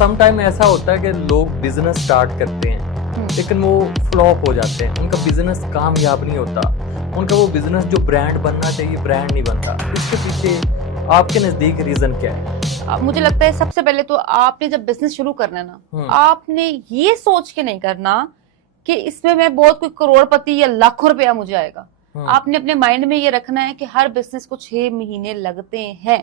Some time ऐसा होता है कि लोग बिजनेस स्टार्ट करते हैं लेकिन वो फ्लॉप हो जाते हैं, उनका बिजनेस कामयाब नहीं होता, उनका वो बिजनेस जो ब्रांड बनना चाहिए ब्रांड नहीं बनता। इसके पीछे आपके नजदीक रीजन क्या है? मुझे लगता है सबसे पहले तो आपने जब बिजनेस शुरू करना है ना, आपने ये सोच के नहीं करना कि इसमें मैं बहुत कोई करोड़पति या लाखों रुपया मुझे आएगा। आपने अपने माइंड में ये रखना है कि हर बिजनेस को 6 महीने लगते हैं।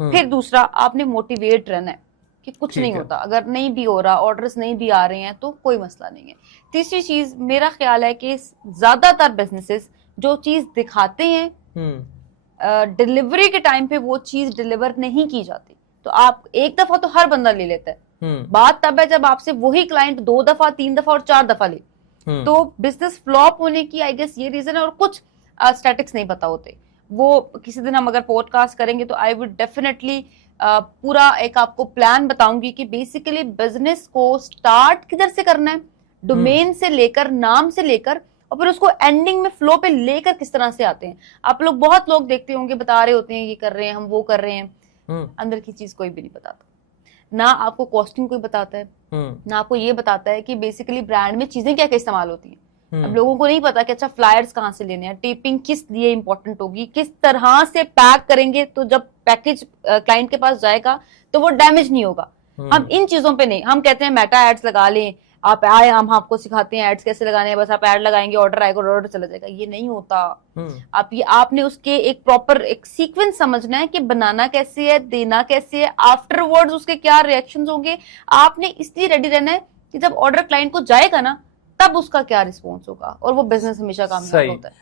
फिर दूसरा, आपने मोटिवेट रहना है कि कुछ नहीं होता, अगर नहीं भी हो रहा, ऑर्डर्स नहीं भी आ रहे हैं तो कोई मसला नहीं है। तीसरी चीज मेरा ख्याल है कि ज्यादातर बिजनेसेस जो चीज दिखाते हैं डिलीवरी के टाइम पे वो चीज डिलीवर नहीं की जाती। तो आप एक दफा तो हर बंदा ले लेता है, बात तब है जब आपसे वही क्लाइंट 2 दफा 3 दफा और 4 दफा ले। तो बिजनेस फ्लॉप होने की आई गेस ये रीजन है। और कुछ स्टैटिक्स नहीं पता होते, वो किसी दिन हम अगर पॉडकास्ट करेंगे तो आई वुड डेफिनेटली पूरा एक आपको प्लान बताऊंगी कि बेसिकली बिजनेस को स्टार्ट किधर से करना है, डोमेन से लेकर, नाम से लेकर, और फिर उसको एंडिंग में फ्लो पे लेकर किस तरह से आते हैं। आप लोग बहुत लोग देखते होंगे बता रहे होते हैं ये कर रहे हैं हम वो कर रहे हैं, अंदर की चीज कोई भी नहीं बताता। ना आपको कॉस्टिंग कोई बताता है, ना आपको ये बताता है कि बेसिकली ब्रांड में चीजें क्या क्या इस्तेमाल होती हैं। अब लोगों को नहीं पता कि अच्छा फ्लायर्स कहाँ से लेने हैं, टेपिंग किस लिए इंपॉर्टेंट होगी, किस तरह से पैक करेंगे तो जब पैकेज क्लाइंट के पास जाएगा तो वो डैमेज नहीं होगा। हम इन चीजों पे नहीं, हम कहते हैं मेटा एड्स लगा लें, आप आए हम आपको सिखाते हैं एड्स कैसे लगाने हैं, बस आप एड लगाएंगे ऑर्डर आएगा ऑर्डर चला जाएगा। ये नहीं होता। आपने उसके एक प्रॉपर एक सीक्वेंस समझना है कि बनाना कैसे है, देना कैसे है, आफ्टरवर्ड्स उसके क्या रिएक्शंस होंगे। आपने इसलिए रेडी रहना है कि जब ऑर्डर क्लाइंट को जाएगा ना तब उसका क्या रिस्पॉन्स होगा, और वो बिजनेस हमेशा कामयाब होता है।